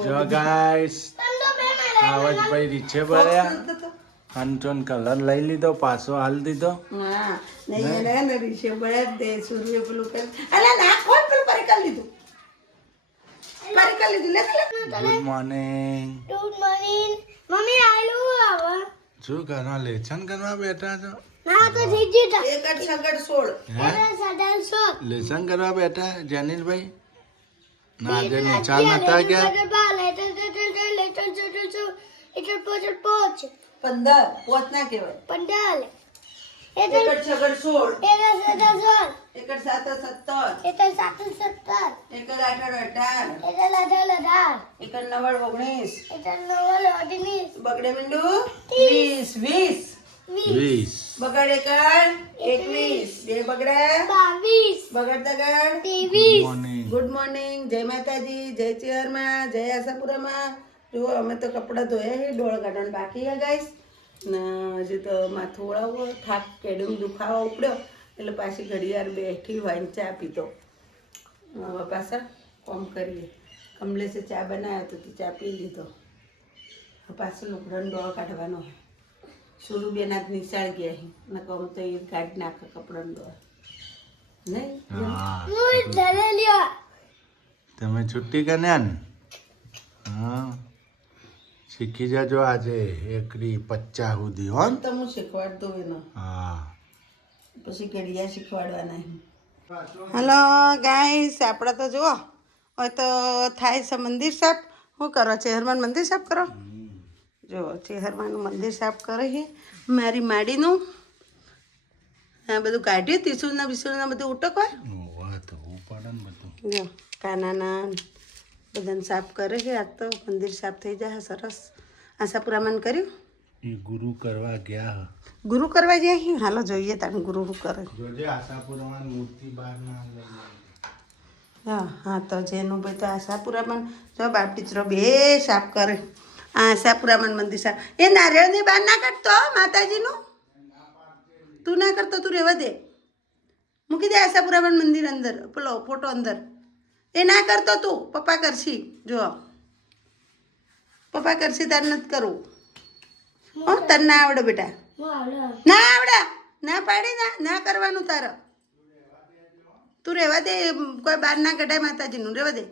જો ગાઈસ આવાજ ભાઈ રીચે ભર્યા અંચોન કલર લઈ લીધો પાછો હાલ દીધો હા નહીં એને રીચે ભર્યા દે સૂર્ય પેલું કર અલા ના કોણ પેલું પરિકલ લીધું ગુડ મોર્નિંગ મમ્મી આલુ આવા શું કરવા લેસન કરવા બેઠા છો ના તો જીજી તા એકડ સગડ સોળ હે સડલ સો લેસન કરવા બેઠા જનીલભાઈ ના આજે નિશાળ નતા ગયા 15 પોચ ના કહેવાય એકડ સગડ સોળ એકડ સાત 17 એકડ આઠ 18 એકડ નવડ 19 બગડે મીંડુ 20 બગડ એકડ 21 બે બગડે 22 બગડ દગડ 23 ગુડ મોર્નિંગ જય માતાજી જય ચેહરમાં જય આશાપુરામાં જો અમે તો કપડાં ધોયા છે ડોળ કાઢવાનું બાકી છે ગાઈસ ને હજી તો માથું ઓળાવો થાક કેડમ દુખાવો ઉપડ્યો એટલે પાછી ઘડિયાળ બેઠી હોય ને ચા પીતો હવે પાછા કોમ કરીએ કમલેશે ચા બનાવ્યો તો ચા પી લીધો પાછું લુગડાનો ડોળ કાઢવાનો સુરુબેન આજ નિશાળ ગયા છે ને કહું તો એ કાઢી નાખે કપડાનો ડોળ નહીં તમે છુટ્ટી કર્યા ને હા શીખી જાજો આજે એકડી 50 સુધી હો તો હું શીખવાડ દઉં એનો હા પછી ઘડિયા શીખવાડવાના હલો ગાઈસ આપણે તો જુઓ હવે તો થાય છે મંદિર સાફ શું કરો ચેહરમાન મંદિર સાફ કરો જો ચેહરમાનું મંદિર સાફ કરે છે મારી માડીનું આ બધું કાઢ્યું ત્રિશુલના બિશુલના બધું ઉટક હોય તો પડે ને બધું જો કાનાના બધાને સાફ કરે છે આજ તો મંદિર સાફ થઈ જાય સરસ આશાપુરામાં કર્યું એ ગુરુ કરવા ગયા ગુરુ કરવા જાય છે હાલો જોઈએ તારે ગુરુ શું કરે જોજે આશાપુરામાં મૂર્તિ બહાર ના હા હા તો જેનું ભાઈ તો આશાપુરામાં જો બાપ ટીચરો બે સાફ કરે આ આશાપુરામાં મંદિર સાફ એ નારિયેળની બહાર ના કાઢતો માતાજીનું તું ના કરતો તું રહેવા દે મૂકી દે આશાપુરામાં મંદિર અંદર પેલો ફોટો અંદર એ ના કરતો તું પપ્પા કરશી જો પપ્પા કરશી તારે નથી કરવું હો તને ના આવડે બેટા ના આવડે ના પાડી ના કરવાનું તારે તું રહેવા દે કોઈ બહાર ના કઢાય માતાજીનું રહેવા દે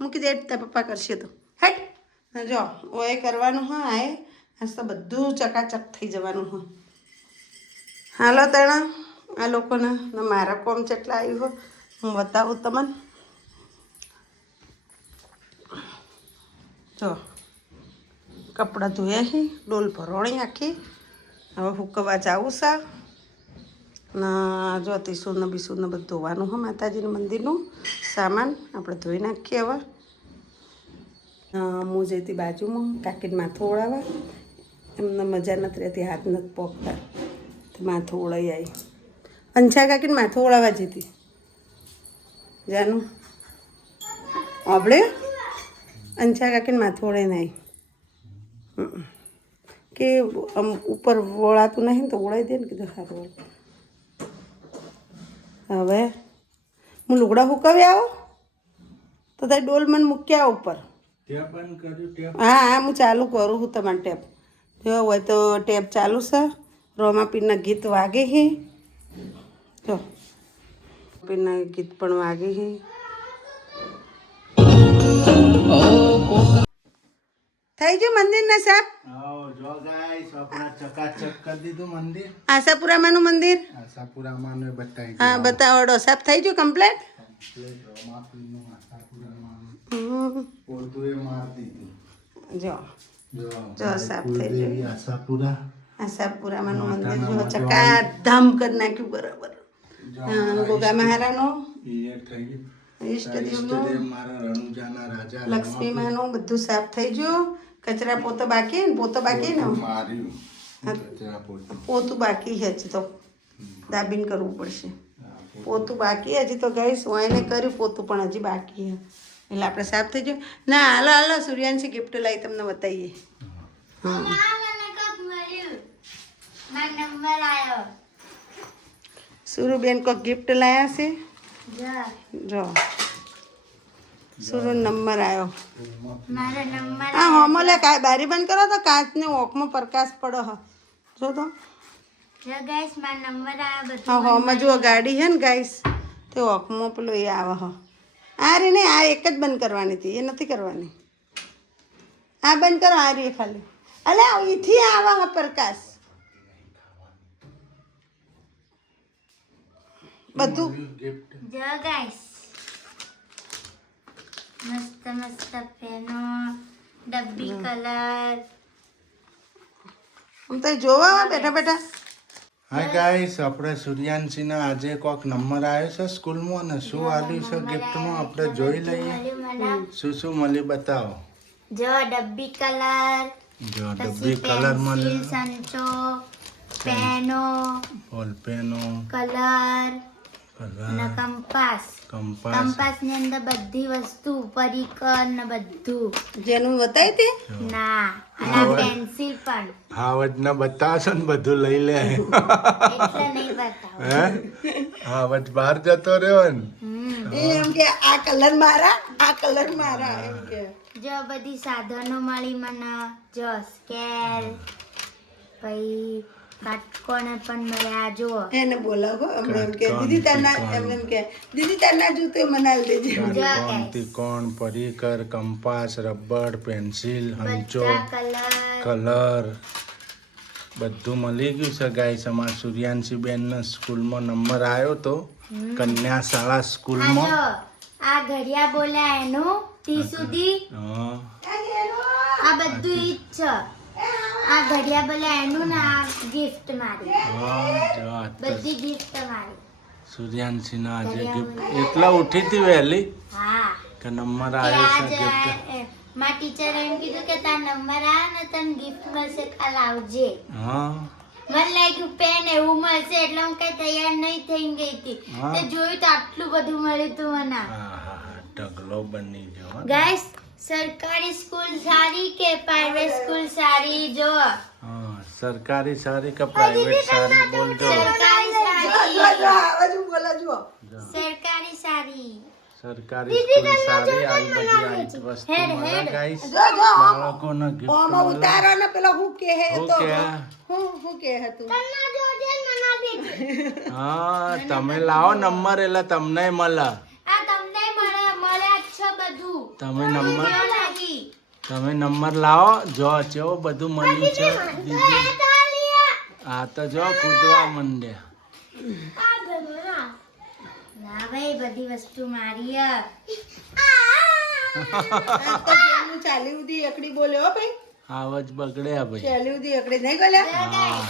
મૂકી દે તાર પપ્પા કરશે તો હટ જો ઓય કરવાનું હા આય આજ તો બધું ચકાચક થઈ જવાનું હા હાલો તણા આ લોકોને મારા કોમ જેટલા આવ્યું હો હું બતાવું તમને જો કપડાં ધોયા છે ડોલ ભરોણી આખી હવે હુકવા જવું છે ને જો ત્રિશુલને બિશુલને બધું ધોવાનું હોય માતાજીનું મંદિરનું સામાન આપણે ધોઈ નાખીએ હવે હું જઈતી બાજુમાં કાકીને માથું ઓળાવા એમને મજા નથી રહેતી હાથ નથી પોકતા તો માથું ઓળાઈ આવી અંછા કાકીને માથું ઓળાવા જતી જાનું આપણે અંછા કાકીને માથું ઓળાઈને આવી કે આમ ઉપર વળાતું નહીં તો ઓળાઈ દે ને કીધું સારું હવે હું લુગડા હુકાવી આવો તો તારી ડોલ મને મૂકી આવો ઉપર હા હા હું ચાલુ કરું છું તમારે ટેપ જો હોય તો ટેપ ચાલુ છે રોમા પીરના ગીત વાગે છે જો પીરના ગીત પણ વાગે છે થઈ ગયું મંદિરના સાહેબ જો ગાઈસ આપણા ચકાચક કરી દીધું મંદિર આશાપુરામાંનું મંદિર આશાપુરામાંનું બતાવી હા બતાવડો સાફ થઈ ગયું કમ્પ્લેટ જો જો સાફ થઈ ગયું આશાપુરામાંનું મંદિર જો ચકાધામ કરી નાખ્યું બરાબર ગોગા મહારાજનું ઈષ્ટદેવનું લક્ષ્મીમાનું બધું સાફ થઈ ગયું કચરા પોતો બાકી ને પોતું બાકી છે હજી તો દાબીને કરવું પડશે પોતું બાકી હજી તો ગઈ સોયને કર્યું પોતું પણ હજી બાકી છે એટલે આપણે સાફ થઈ ગયું ના હાલો સૂર્યાંશી ગિફ્ટ લાવી તમને બતાવીએ સુરુબેન કોઈ ગિફ્ટ લાયા છે જો સુરજ નંબર આવ્યો મારો નંબર હા હોમો લે બારી બંધ કરો તો કાચને ઓખમાં પ્રકાશ પડો હ જો તો જો ગાઈસ મારો નંબર આવ્યો બધું હા હોમાં જુઓ ગાડી છે ને ગાઈસ તે ઓખમાં પેલો એ આવે હ આ રે નહીં આ એક જ બંધ કરવાની હતી એ નથી કરવાની આ બંધ કરો આ રે ખાલી અલે અહીંથી આવે હ પ્રકાશ બધું જો ગાઈસ મસ્ત મસ્ત પેનો ડબ્બી કલર આમ તો જોવા બેઠા બેઠા હા ગાઈસ આપણે સૂર્યાંશીના આજે કોક નંબર આવ્યો છે સ્કૂલમાં ને શું આવ્યું છે ગિફ્ટમાં આપણે જોઈ લઈએ શું મળ્યું બતાવો જો ડબ્બી કલર જો પછી ડબ્બી કલર પેન્સિલ મળ્યો સંચો પેનો બોલ પેનો કલર અને કલર કંપાસ કંપાસ કંપાસ ની અંદર બધી વસ્તુ પરિકર ને બધું જેનું બતાવી તે ના અને આ પેન્સિલ પણ હાવજ ને બતાવશો ને બધું લઈ લે એટલે નહીં બતાવો હે હાવજ બહાર જતો રહ્યો ને એ એમ કે આ કલર મારા આ કલર મારા એમ કે જો બધી સાધનો મળી મને જો સ્કેલ પછી કાટકોણ પણ મળ્યા જો એને બોલાવો હમણાં એમ કે દીદી તારના એમ કે દીદી તારના જૂતે મનાવી દેજે ત્રિકોણ ત્રિકોણ પરિકર કંપાસ રબર પેન્સિલ હંચો બધા કલર કલર બધું મળી ગયું છે ગાઈસ અમારા સૂર્યાંશી બેનના સ્કૂલમાં નંબર આવ્યો તો કન્યા શાળા આ સ્કૂલમાં જો આ ઘડિયા બોલ્યા એનું તી સુધી હા આ બધું ઈ જ છે આ ઘડિયા બોલ્યા એનું ને આ ગિફ્ટ મારી હા જો આ તો બધી ગિફ્ટ મારી સૂર્યાંશીના આજે ગિફ્ટ એટલા ઉઠી હતી વહેલી હા કે નંબર કે આવ્યો છે ગિફ્ટ આજ મારા ટીચર એમ કીધું કે તાર નંબર આવે ને તને ગિફ્ટ મળશે કાલ આવજે હા મને લાગ્યું પેન એવું મળશે એટલે હું કઈ તૈયાર નહીં થઈ ગઈ હતી હા. તે જોયું તો આટલું બધું મળ્યું તું મને હા ઢગલો બની ગયો હો. ગાઈસ સરકારી સ્કૂલ સારી કે પ્રાઇવેટ સ્કૂલ સારી જો હા સરકારી સારી કે પ્રાઇવેટ સારી બોલજો સરકારી સારી આવાજ બોલા જુઓ સરકારી સારી સરકારી સ્કૂલ સારી આવી બધી આવી વસ્તુ હેડ, મળે હેડ. ગાઈસ જો જો બાળકોને ગિફ્ટ ઓમાં મળે ઉતારો ને પેલો હું કે હે હું તો કે હું કે હતું હા તમે લાવો નંબર એટલે તમને મળે આ તમને મળ્યા જ છે બધું તમે નંબર કેવું લાગી તમે નંબર લાવો જો ચેવો બધું મળ્યું છે દીદી આ તો જો કૂદવા માંડ્યા ના ભાઈ બધી વસ્તુ મારી હે. જેનું ચાલી ઉધી એકડી બોલ્યો હો ભાઈ આવાજ બગડ્યા ભાઈ ચાલી ઉધી એકડી નહીં બોલ્યા હા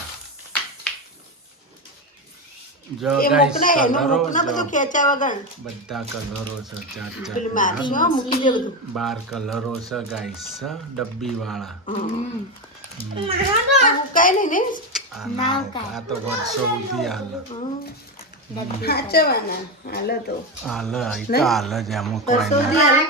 જો એ ગાઈસ મોકના એનો કલરો મોકના બધું ખેંચા વગર બધા કલરો છે જાત પેલું જાત મારું શું મૂકી દે બધું 12 કલરો છે ગાઈસ ડબ્બી વાળા આવું કાંઈ નહીં ને આ ના આ તો વર્ષો સુધી હાલે સાચવાના હાલો તો હાલે ઈ તો હાલે જ એમ કોઈ ના સુધી હાલે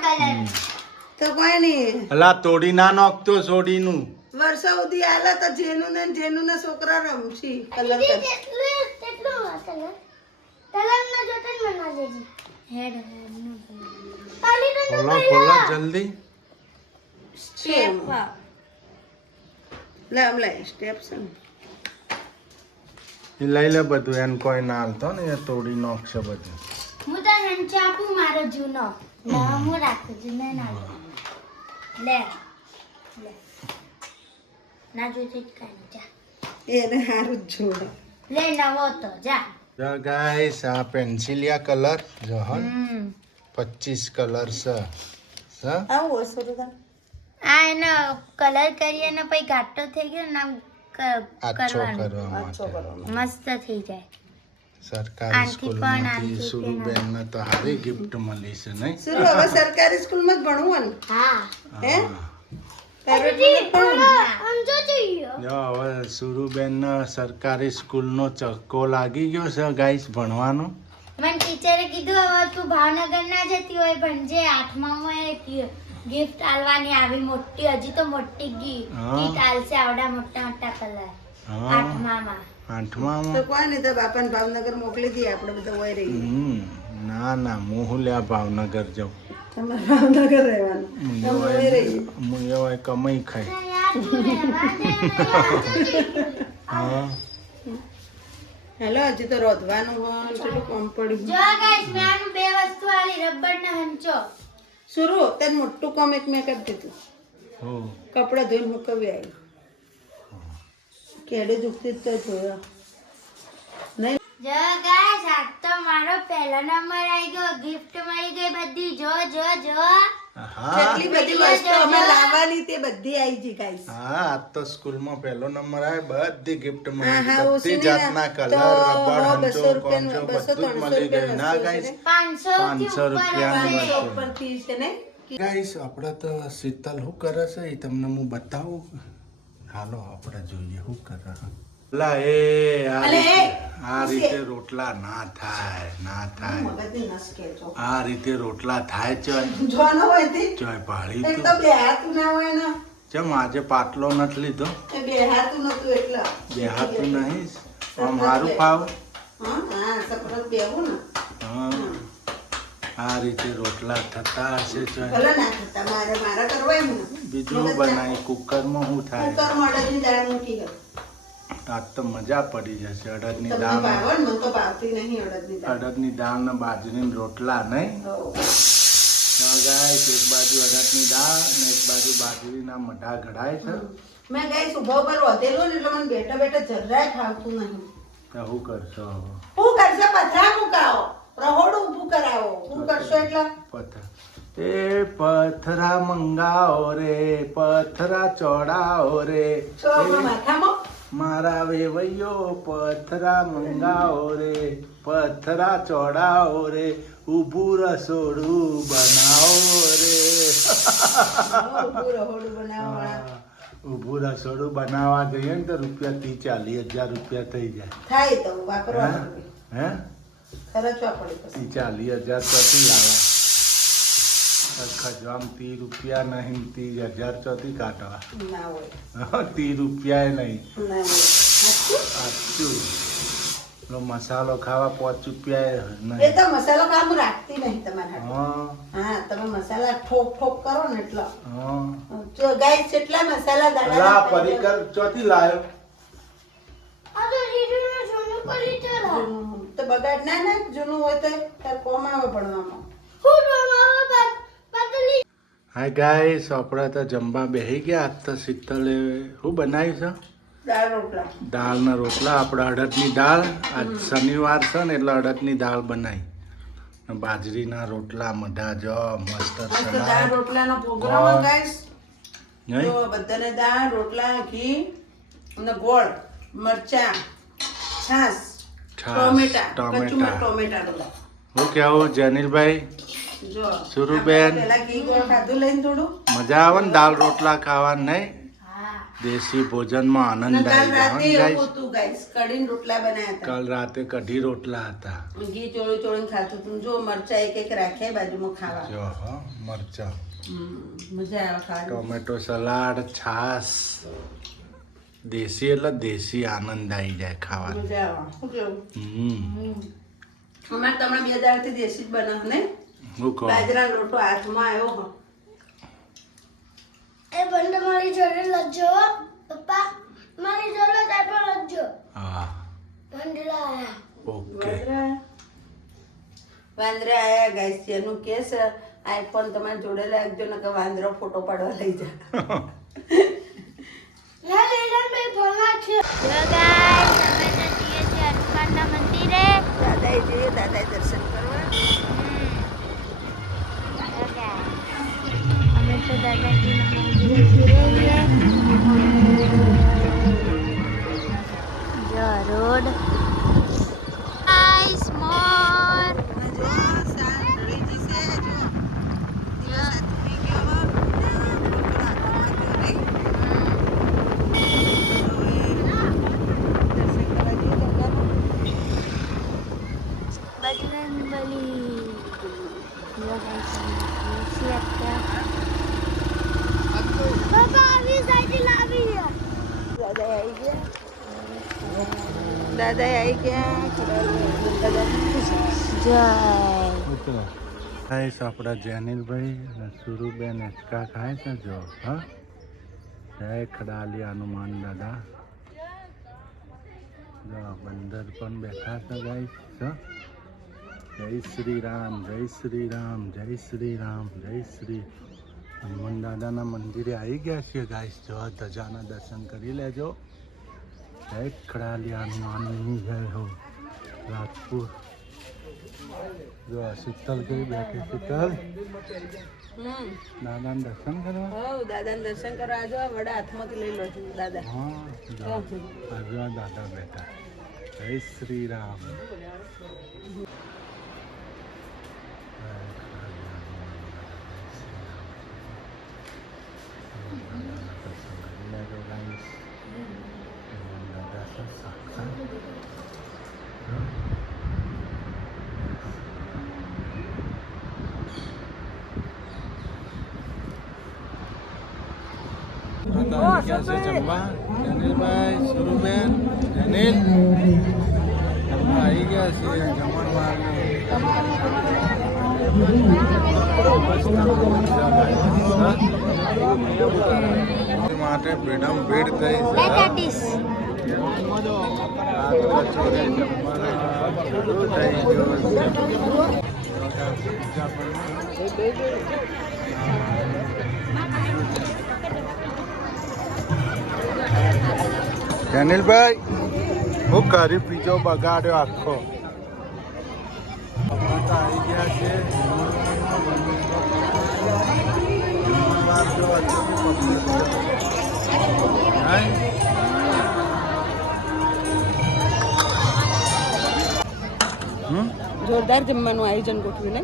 તો કોઈ નહીં અલા તોડી ના નાખતો સોડીનું વર્ષો સુધી હાલે તો જેનું ને છોકરા રમશી કલર કર હેડ ખોલો ખોલો જલ્દી સ્ટેપ લે આમ લે સ્ટેપ છે ને. એ લઈ લે બધું એને કોઈ ના હાલતો ને એ તોડી નાખશે બધું હું તને હંચો આપું મારો જૂનો ના હું રાખું જૂનો ના લે લે ના જોઈતો જ કાંઈ જા એને સારું જ જોડે લે નવો તો જા જો ગાઈસ આ પેન્સિલિયા કલર જો હો 25 કલર છે આવું હશે તો આ એનો કલર કરીએ ને પછી ઘાટો થઈ ગયો ને આમ આછો કરવાનું કરવા માટે મસ્ત થઈ જાય સરકારી આંટી પણ, સ્કૂલમાંથી આંટી સુરુબેન ને તો હારી ગિફ્ટ મળી છે નહીં સુરુ હવે સરકારી સ્કૂલમાં જ ભણવું ને હા હે જો હવે સુરુબેન ને સરકારી સ્કૂલનો ચક્કો લાગી ગયો છે ગાઈસ ભણવાનો મને ટીચરે કીધું હવે તું ભાવનગર ના જતી હોય ભણજે 8માં ગિફ્ટ આલવાની આવી મોટી હજી તો મોટી હા. ગીત આલશે આવડા મોટા મોટા કલર હા 8માં આઠમામાં તો કોઈ નહીં તો બાપાને ભાવનગર મોકલી દઈએ આપણે બધા હોય રહી ના ના હું લ્યા ભાવનગર જાઉં તમારે ભાવનગર રહેવાનું અમે અહીં રહીએ. હું એવા કમાઈ ખાઈ હા હેલો હજી તો રોધવાનું હોય કેટલું કામ પડ્યું. જો ગાઈસ મેં આનું બે વસ્તુ આલી રબર ના હંચો. સુરુ તને મોટું કામ એક મેં કરી દીધું. હો કપડાં ધોઈને મૂકવી આવી કેડે દુખતી જ તો જોયો નહીં. જો ગાઈસ આ તો મારો પહેલો નંબર આવી ગયો. ગિફ્ટ મળી ગઈ બધી. જો જો જો હા કેટલી બધી વસ્તુ અમે લાવવાની તે બધી આવી ગઈ ગાઈસ. હા આજ તો સ્કૂલમાં પહેલો નંબર આવે બધી ગિફ્ટ હા, મળી હા, બધી ઓછી જાતના નહીં કલર તો રબર 200 હંચો કોંચો બધું જ મળી ગયું ના ગાઈસ 500 થી 500 રૂપિયાની ઉપર વસ્તુ. ઉપરથી છે ને ગાઈસ આપણે તો શીતલ શું કરે છે એ તમને હું બતાવું હાલો આપણે જોઈએ શું કરે લા એ આ અલે, રીતે- આ રીતે રોટલા ના થાય ના થાય મગજની નસ કહેજો. આ રીતે રોટલા થાય ચોય જોવાનો હોય તે ચોય પાડી એક તું તો બે હાથું ના હોય ને ચમ આજે પાટલો નથી લીધો એ બે હાથું નતું એટલે બે હાથું નહીં આમ મારું ફાવ હા હા સપરત બેવું ને હા આ રીતે રોટલા થતા હશે ચોય ભલે ના થતા મારા કરવા એમ ને બીજું બનાવી કુકરમાં શું થાય કુકરમાં અડદની દાળ મૂકી દો. આજ તો મજા પડી જશે અડદની તમને દાળ ભાવે ને? મને તો ભાવતી નહીં અડદની દાળ. અડદની દાળ ને બાજરીના રોટલા નહીં હો. ગાઈસ એક બાજુ અડદની દાળ ને એક બાજુ બાજરીના મઢા ઘડાય છે મેં ગાઈસ ઊભા ઉપર વધેલું ને એટલે મને બેઠા બેઠા જરાય ખાવતું નહીં. તો શું કરશો શું કરશે? પથરા મુકાવો, રહોડું ઊભું કરાવો. શું કરશો એટલે? પથરા એ પથરા મંગાવો રે પથરા ચોડાવો રે શું આપણો માથામાં? મારા વેવૈયો પથરા મંગાવો રે પથરા ચોડાવો રે ઊભું રસોડું બનાવો રે ઊભું રહોડું બનાવવાવાળા. ઊભું રસોડું બનાવવા જઈએ ને તો રૂપિયા 30-40 હજાર રૂપિયા થઈ જાય થાય તો વાપરવા પડે. હે ખર્ચવા પડે પછી. 40,000 ચોથી લાવવા ખજવામ 30 રૂપિયા નહીં 30,000 ચોથી કાઢવા ના હોય 30 રૂપિયા નહીં ના હોય. સાચું? સાચું પેલો મસાલો ખાવા 5 રૂપિયા એ નહીં તો મસાલો કામ રાખતી નહીં તમારા હાથે. હા હા તમે મસાલા ઠોક ઠોક કરો ને એટલો હા જો ગાઈસ કેટલા મસાલા અલા દાડા પરિકર ચોથી લાયો આ તો હીરોનો સોનો કરી ચલા. તો બગાડ ના ના જૂનું હોય તો તાર કોમ આવે ભણવામાં. હું ડોમાવા પતલી. હાય ગાઈસ આપણે તો જમવા બેસી ગયા આજ તો શીતલે શું બનાવ્યું છે દાળ રોટલા. દાળના રોટલા આપણે અડદની દાળ આજ શનિવાર છે ને એટલે અડદની દાળ બનાવી ને બાજરીના રોટલા મઢા જો મસ્ત મસ્ત દાળ સલાડ રોટલાનો પ્રોગ્રામ હા. ગાઈસ. નહીં જો બધાને દાળ રોટલા ઘી અને ગોળ મરચા છાસ ટોમેટા કચુંબર ટોમેટા ડોલા. હું કેવું જનીલભાઈ જો સુરુબેન. આપણે પહેલા ઘી ગોળ ખાધું લઈને થોડું મજા આવે ને દાળ રોટલા ખાવાનું નહીં હા. દેશી ભોજનમાં અને આનંદ કાલ રાતે આવી એવું જાય હતું ગાઈસ કઢીને રોટલા બનાવ્યા હતા. કાલ રાતે કઢી રોટલા હતા ઘી ચોળી ચોળીને ખાતું હતું. જો મરચા એક એક રાખ્યા બાજુમાં ખાવા. જો હો મરચા મજા આવે ખાવાની. ટોમેટો સલાડ છાસ દેશી એટલે દેશી આનંદ આવી જાય ખાવાનો મજા આવે. શું કેવું? અમારે તમને 2 દાડથી દેશી જ બનાવ ને હું કહું બાજરાનો લોટો હાથમાં આવ્યો હો. એ બંધ મારી જોડે લજો પપ્પા. મારી જોડે તાપો લજો. હા બંધલા. ઓકે વાંદરા આયા ગાઈસ એનું કેસ આઈફોન તમારે જોડે રાખજો નકર વાંદરો ફોટો પાડવા લઈ જા. ના લેલા મે ભલા છે. જો ગાઈસ અમે તો જઈએ છીએ હનુમાનના મંદિરે. દાદાએ જઈએ દાદાએ દર્શન કરવા. જો ગાઈસ અમે તો દાદાજીના મંદિરે જઈએ. જો રોડ ગાઈસ મોર. જો સાંજ ઢળી જશે. જો દિવસ થઈ ગયો હો. દર્શન કરવા જઈએ દાદાના. બજરંગબલી. જો ગાઈસ અમે અત્યારે પપ્પા આવી સાઈડ લાવી. દાદાએ આવી ગયા. દાદાએ આવી ગયા. જય. ગાઈસ આપણા જેનિલભાઈ અને સુરુબેન હિંચકા ખાય છે જો હા જય ખડાલી હનુમાન દાદા જો બંદર પણ બેઠા છે ગાઈસ જય શ્રી રામ જય શ્રી રામ જય શ્રી રામ જય શ્રી હનુમાન દાદાના મંદિરે આવી ગયા છીએ ગાઈસ જો ધજાના દર્શન કરી લેજો જય ખડાલી હનુમાનની જય હો રાજપુર જો આ શીતલ કઈ બેઠી શીતલ દાદાના દર્શન કરવા દાદાને દર્શન કરવા આજો વડા હાથમાંથી લઈ લો છું દાદા હા જો આ દાદા બેઠા જય શ્રી રામ જમવા જનીલભાઈ સુરુબેન જનીલ જમવા આવી ગયા છીએ જમણમાં માટે ભીડમ ભીડ થઈ જનીલભાઈ હું કરી પીજો બગાડ્યો આખો આવી ગયા છે જોરદાર જમવાનું આયોજન ગોઠવ્યું ને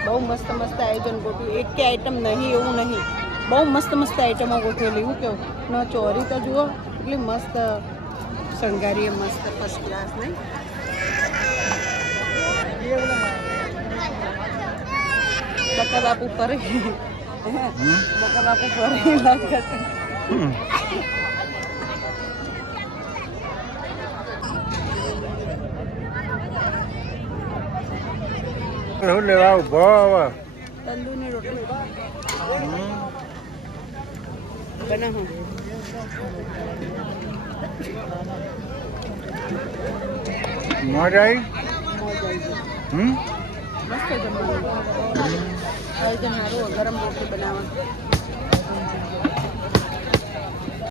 બહુ મસ્ત મસ્ત આયોજન ગોઠવ્યું એક કે આઈટમ નહીં એવું નહીં બહુ મસ્ત મસ્ત આઈટમો ગોઠવેલી એવું કેવું ન ચોરી તો જુઓ એટલી મસ્ત શણગારીએ મસ્ત ફર્સ્ટ ક્લાસ નહીં બકા બાપુ પર બકા બાપુ પર શું લેવા ઉભો હવે તંદૂરની રોટલી બનાવો મોજ આવી મસ્ત જમવાનું આયોજન સારું ગરમ રોટલી બનાવવાનું